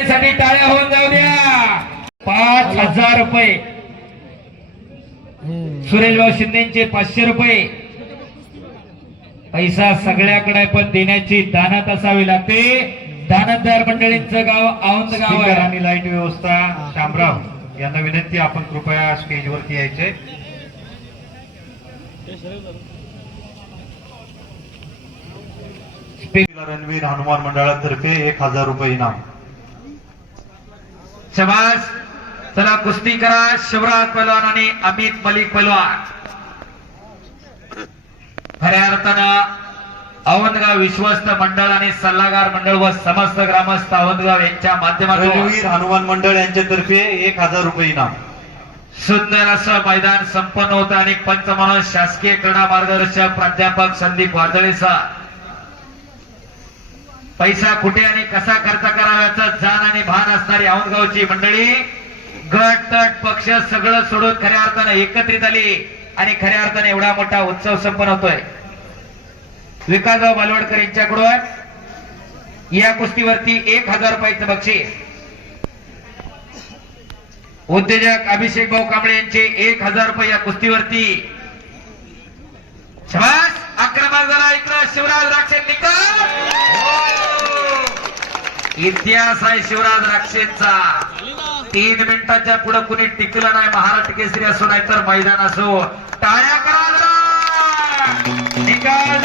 मंडळींसाठी टाळ्या होऊन जाऊ द्या. पाच हजार रुपये. सुरेशभाऊ शिंदेचे पाचशे रुपये. पैसा सगळ्याकडे पण देण्याची दानत असावी लागते. दानतदार मंडळींचं गाव औंद गाव आहे. आणि लाइट व्यवस्था. शामराव यांना विनंती आपण कृपया स्टेजवरती यायचे. रणवीर हनुमान मंडळातर्फे एक हजार रुपये इनाम. शबास चला कुस्ती करा शिवराज पहलवान आणि अमित मलिक पहलवान खऱ्या अर्थानं अवंतगाव विश्वस्त मंडळ आणि सल्लागार मंडळ व समस्त ग्रामस्थ अवंतगाव यांच्या माध्यमातून हनुमान मंडळ यांच्यातर्फे एक हजार रुपये इनाम. सुंदर असं मैदान संपन्न होतं आणि पंच म्हणून शासकीय क्रीडा मार्गदर्शक प्राध्यापक संदीप वाजळे सर पैसा कुठे आणि कसा खर्च कराव्याचं जाण आणि भान असणारी औंदगावची मंडळी गट तट पक्ष सगळं सोडून खऱ्या अर्थानं एकत्रित आली आणि खऱ्या अर्थाने एवढा मोठा उत्सव संपन्न होतोय. विकासराव बालवडकर यांच्याकडून या कुस्तीवरती एक हजार रुपयाचं बक्षीस. उद्योजक अभिषेक भाऊ कांबळे यांचे एक हजार रुपये या कुस्तीवरती शबास आक्रमक झाला इकडं शिवराज राक्षे निकाल इतिहास आहे शिवराज राक्षेंचा. तीन मिनिटांच्या पुढे कुणी टिकलं नाही महाराष्ट्र केसरी असो नाही तर मैदान असो. टाळ्या करा निकाल